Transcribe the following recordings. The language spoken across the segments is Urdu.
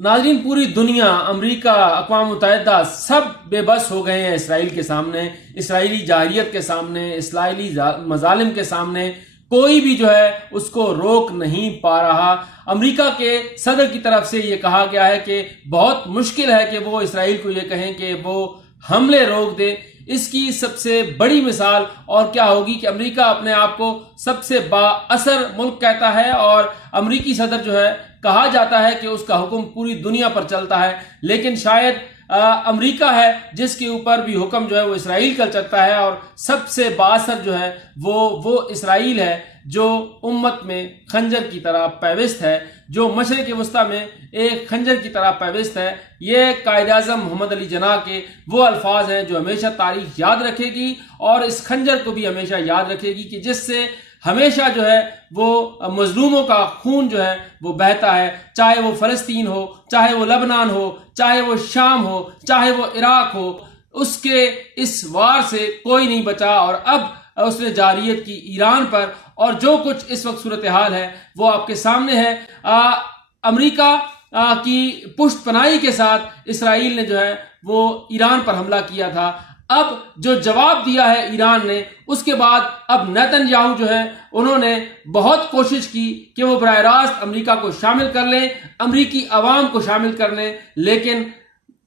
ناظرین، پوری دنیا، امریکہ، اقوام متحدہ سب بے بس ہو گئے ہیں اسرائیل کے سامنے، اسرائیلی جارحیت کے سامنے، اسرائیلی مظالم کے سامنے۔ کوئی بھی جو ہے اس کو روک نہیں پا رہا۔ امریکہ کے صدر کی طرف سے یہ کہا گیا ہے کہ بہت مشکل ہے کہ وہ اسرائیل کو یہ کہیں کہ وہ حملے روک دے۔ اس کی سب سے بڑی مثال اور کیا ہوگی کہ امریکہ اپنے آپ کو سب سے با اثر ملک کہتا ہے، اور امریکی صدر جو ہے کہا جاتا ہے کہ اس کا حکم پوری دنیا پر چلتا ہے، لیکن شاید امریکہ ہے جس کے اوپر بھی حکم جو ہے وہ اسرائیل کا چلتا ہے، اور سب سے با اثر جو ہے وہ اسرائیل ہے جو امت میں خنجر کی طرح پیوست ہے، جو مشرق وسطیٰ میں ایک خنجر کی طرح پیوست ہے۔ یہ قائد اعظم محمد علی جناح کے وہ الفاظ ہیں جو ہمیشہ تاریخ یاد رکھے گی، اور اس خنجر کو بھی ہمیشہ یاد رکھے گی کہ جس سے ہمیشہ جو ہے وہ مظلوموں کا خون جو ہے وہ بہتا ہے، چاہے وہ فلسطین ہو، چاہے وہ لبنان ہو، چاہے وہ شام ہو، چاہے وہ عراق ہو، اس کے اس وار سے کوئی نہیں بچا۔ اور اب اس نے جارحیت کی ایران پر، اور جو کچھ اس وقت صورتحال ہے وہ آپ کے سامنے ہے۔ امریکہ کی پشت پناہی کے ساتھ اسرائیل نے جو ہے وہ ایران پر حملہ کیا تھا۔ اب جو جواب دیا ہے ایران نے، اس کے بعد اب نیتن یاہو جو ہے انہوں نے بہت کوشش کی کہ وہ براہ راست امریکہ کو شامل کر لیں، امریکی عوام کو شامل کر لیں، لیکن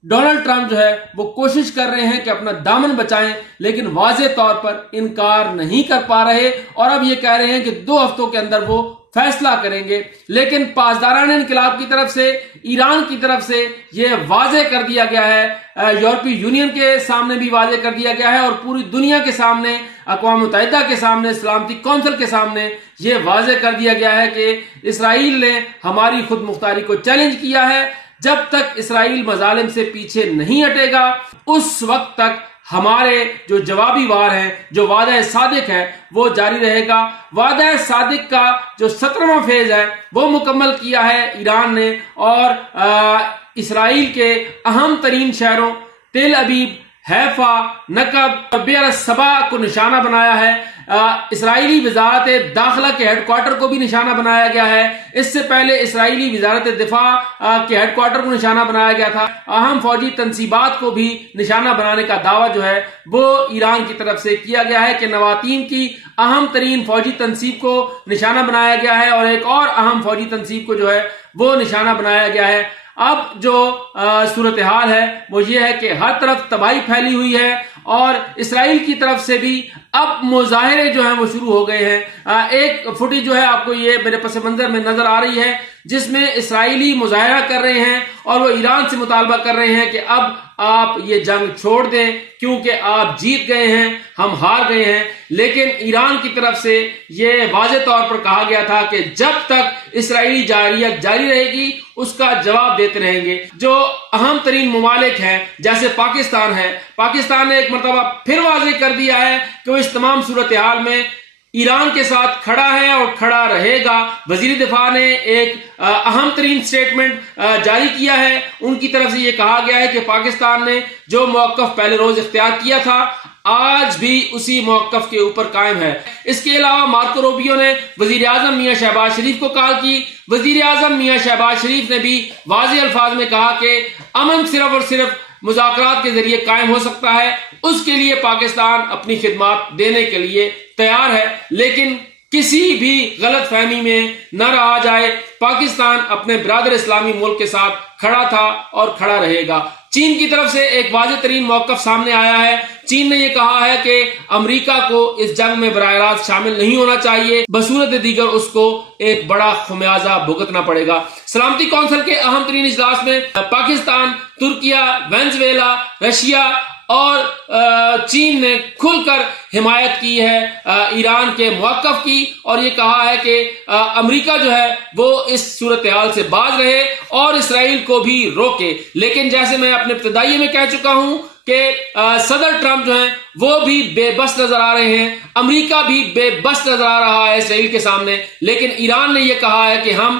ڈونلڈ ٹرمپ جو ہے وہ کوشش کر رہے ہیں کہ اپنا دامن بچائیں، لیکن واضح طور پر انکار نہیں کر پا رہے، اور اب یہ کہہ رہے ہیں کہ 2 ہفتوں کے اندر وہ فیصلہ کریں گے۔ لیکن پاسداران انقلاب کی طرف سے، ایران کی طرف سے یہ واضح کر دیا گیا ہے، یورپی یونین کے سامنے بھی واضح کر دیا گیا ہے، اور پوری دنیا کے سامنے، اقوام متحدہ کے سامنے، سلامتی کونسل کے سامنے یہ واضح کر دیا گیا ہے کہ اسرائیل نے ہماری خود مختاری کو چیلنج کیا ہے۔ جب تک اسرائیل مظالم سے پیچھے نہیں ہٹے گا، اس وقت تک ہمارے جو جوابی وار ہیں، جو وعدہ صادق ہے، وہ جاری رہے گا۔ وعدہ صادق کا جو 17واں فیز ہے وہ مکمل کیا ہے ایران نے، اور اسرائیل کے اہم ترین شہروں تل ابیب، حیفا، نقب اور بئر السبع کو نشانہ بنایا ہے۔ اسرائیلی وزارت داخلہ کے ہیڈ کوارٹر کو بھی نشانہ بنایا گیا ہے۔ اس سے پہلے اسرائیلی وزارت دفاع کے ہیڈ کوارٹر کو نشانہ بنایا گیا تھا۔ اہم فوجی تنصیبات کو بھی نشانہ بنانے کا دعویٰ جو ہے وہ ایران کی طرف سے کیا گیا ہے کہ نواتین کی اہم ترین فوجی تنصیب کو نشانہ بنایا گیا ہے، اور ایک اور اہم فوجی تنصیب کو جو ہے وہ نشانہ بنایا گیا ہے۔ اب جو صورتحال ہے وہ یہ ہے کہ ہر طرف تباہی پھیلی ہوئی ہے، اور اسرائیل کی طرف سے بھی اب مظاہرے جو ہیں وہ شروع ہو گئے ہیں۔ ایک فوٹیج جو ہے آپ کو یہ میرے پس منظر میں نظر آ رہی ہے، جس میں اسرائیلی مظاہرہ کر رہے ہیں، اور وہ ایران سے مطالبہ کر رہے ہیں کہ اب آپ یہ جنگ چھوڑ دیں کیونکہ آپ جیت گئے ہیں، ہم ہار گئے ہیں۔ لیکن ایران کی طرف سے یہ واضح طور پر کہا گیا تھا کہ جب تک اسرائیلی جارحیت جاری رہے گی اس کا جواب دیتے رہیں گے۔ جو اہم ترین ممالک ہیں جیسے پاکستان ہے، پاکستان نے ایک مرتبہ پھر واضح کر دیا ہے کہ وہ اس تمام صورتحال میں ایران کے ساتھ کھڑا ہے اور کھڑا رہے گا۔ وزیر دفاع نے ایک اہم ترین سٹیٹمنٹ جاری کیا ہے۔ ان کی طرف سے یہ کہا گیا ہے کہ پاکستان نے جو موقف پہلے روز اختیار کیا تھا آج بھی اسی موقف کے اوپر قائم ہے۔ اس کے علاوہ مارکو روبیو نے وزیر اعظم میاں شہباز شریف کو کال کی۔ وزیر اعظم میاں شہباز شریف نے بھی واضح الفاظ میں کہا کہ امن صرف اور صرف مذاکرات کے ذریعے قائم ہو سکتا ہے، اس کے لیے پاکستان اپنی خدمات دینے کے لیے تیار ہے، لیکن کسی بھی غلط فہمی میں نہ رہا جائے۔ پاکستان اپنے برادر اسلامی ملک کے ساتھ کھڑا تھا اور کھڑا رہے گا۔ چین کی طرف سے ایک واضح ترین موقف سامنے آیا ہے۔ چین نے یہ کہا ہے کہ امریکہ کو اس جنگ میں براہ راست شامل نہیں ہونا چاہیے، بصورت دیگر اس کو ایک بڑا خمیازہ بھگتنا پڑے گا۔ سلامتی کونسل کے اہم ترین اجلاس میں پاکستان، ترکیہ، وینزویلا، رشیا اور چین نے کھل کر حمایت کی ہے ایران کے موقف کی، اور یہ کہا ہے کہ امریکہ جو ہے وہ اس صورتحال سے باز رہے اور اسرائیل کو بھی روکے۔ لیکن جیسے میں اپنے ابتدائی میں کہہ چکا ہوں کہ صدر ٹرمپ جو ہیں وہ بھی بے بس نظر آ رہے ہیں، امریکہ بھی بے بس نظر آ رہا ہے اسرائیل کے سامنے، لیکن ایران نے یہ کہا ہے کہ ہم